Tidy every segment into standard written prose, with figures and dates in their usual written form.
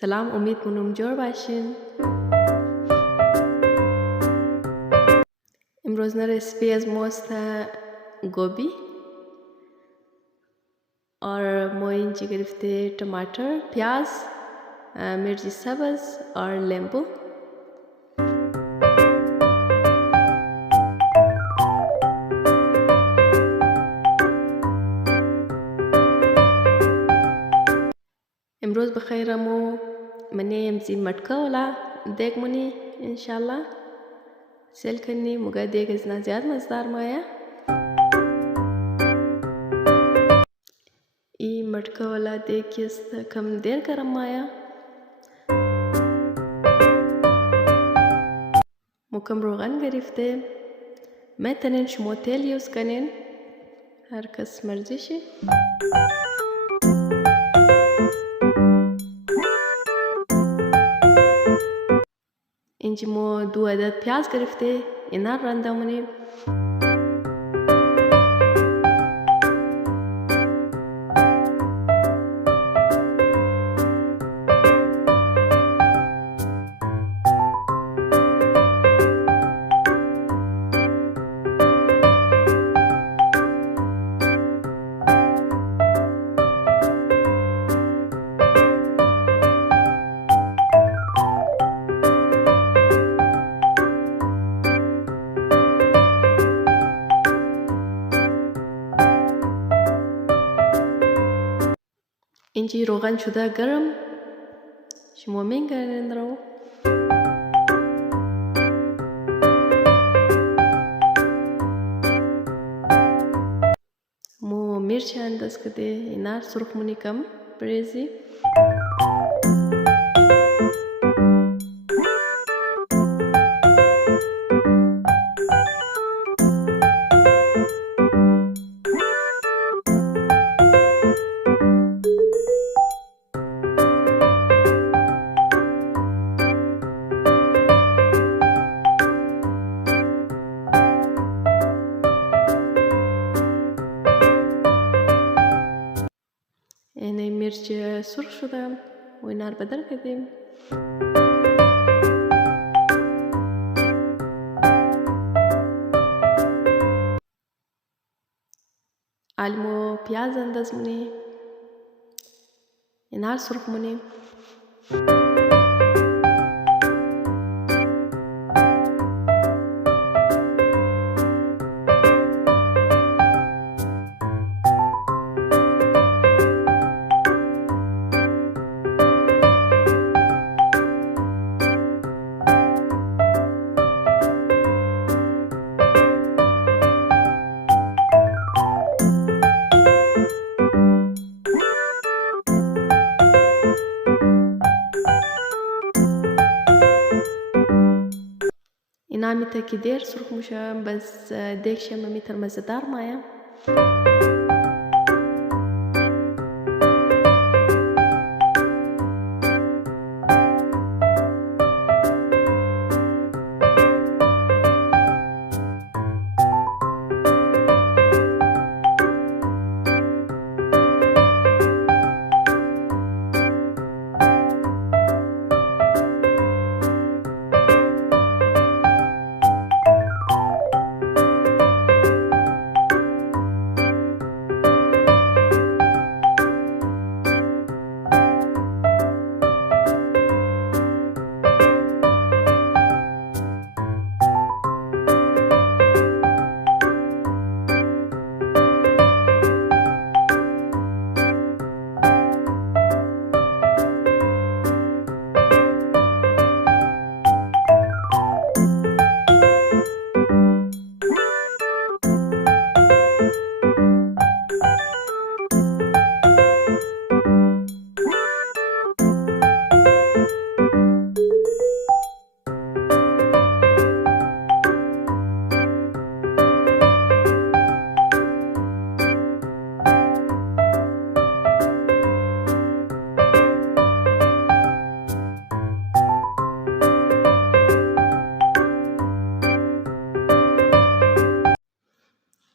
سلام، امید کنم جور باشین. امروز رسیپی از ماست گوبی और मैं इंची गरफ्ते टमाटर, प्याज, मिर्ची सब्ज और नींबू. امروز بخیر مو منی یمزی متکا ولا دیگ منی انشالله سیل کنی مگه دیگ از نزیاد مزدار مایا. ای متکا ولا دیگ است کم دیر کرم مایا. مکم روغن گرفته. میتونین شما تیل یوز کنین هر کس مرزیشه. اینجا ما 2 عدد پیاز گرفته اینا رنده منیم. اینجا روغن شده گرم شما میگردین رو مو مرچ انداز کده اینا سرخ منی کم بریزی. اینه مرچ سرخ شده و اینا رو بدل کردیم. علمو پیاز انداز منی اینا رو سرخ منی. اینا میته که دیر سرخ میشه بس دیگ شمه میتر مزدار مایا.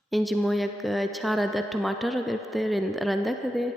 اینجا ما یک 4 عدد टमाटर گرفته رنده کرده.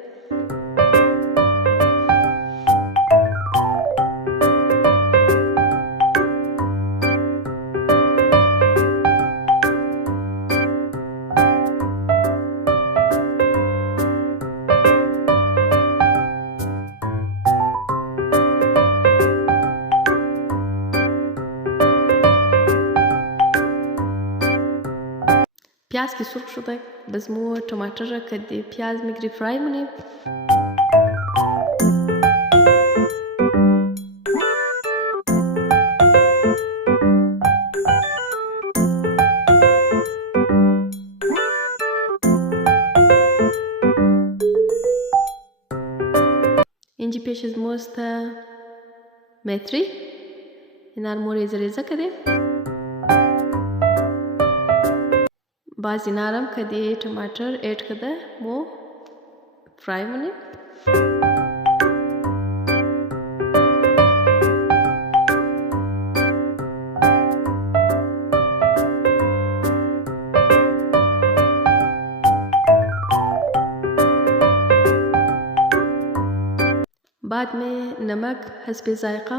پیاز که سرخ شده بس مو ټماټر را کدی پیاز میگری فرای منیم. اینجی پیش از موست متری اینا رو ریزه ریزه کردیم. باز اینا رو کدی ټماټر ایڈ کرده مو فرای منیم. बाद में नमक हस्बे ज़ायक़ा,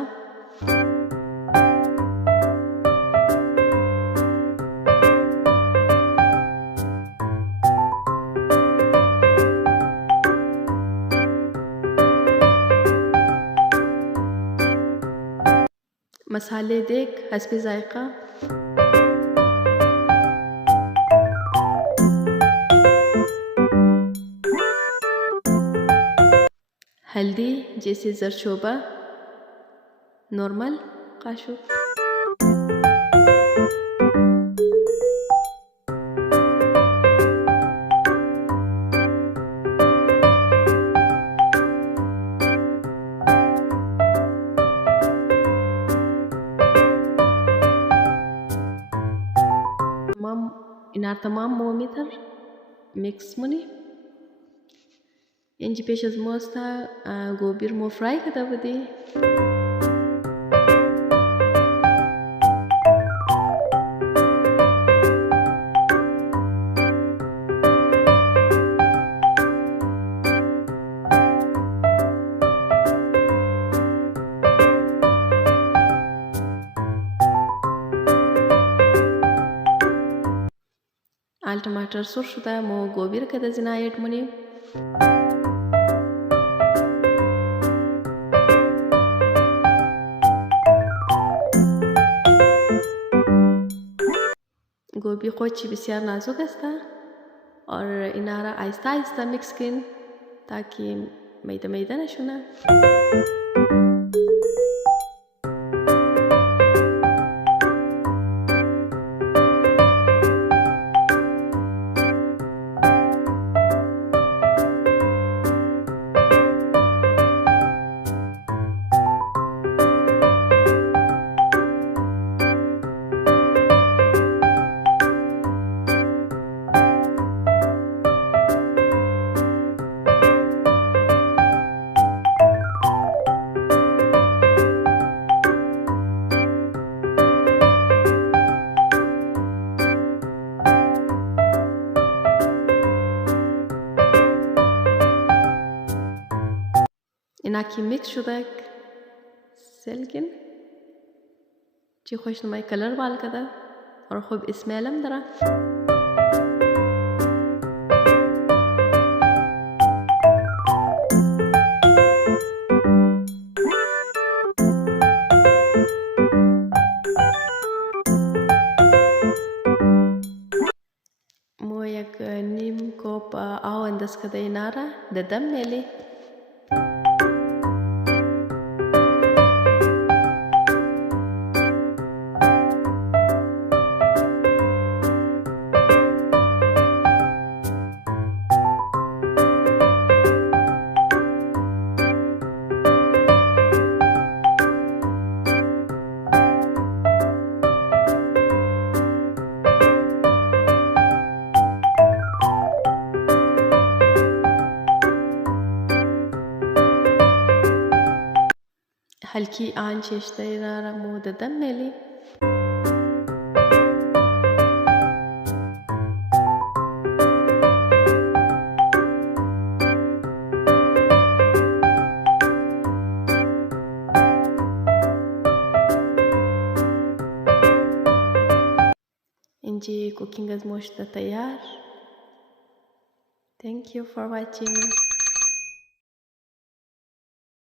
मसाले देख हस्बे ज़ायक़ा, हल्दी जैसे ज़रशोबा नॉर्मल काशु, تمام موميتر ميكس مني. اینجی پیش از موستا گوبی رو مو فرای کرده بودی. آل टमाटर سرخ شده مو گوبی رو که از اینا ایڈ منیم. گوبی خودی بسیار نازک است اور اینا را آهسته آهسته میکس کن تاکه میده میده نشونه. اینا که میکس شده سلکن چی خوش نمای کلر بال کده اور خوب اسمیل هم داره. مو یک نیم کوب آو انداز کده اینا را ددم میلی. हल्की आंच इश्तेरा मो ददम मेली. इंजी cooking az moshta tayar. Thank you for watching.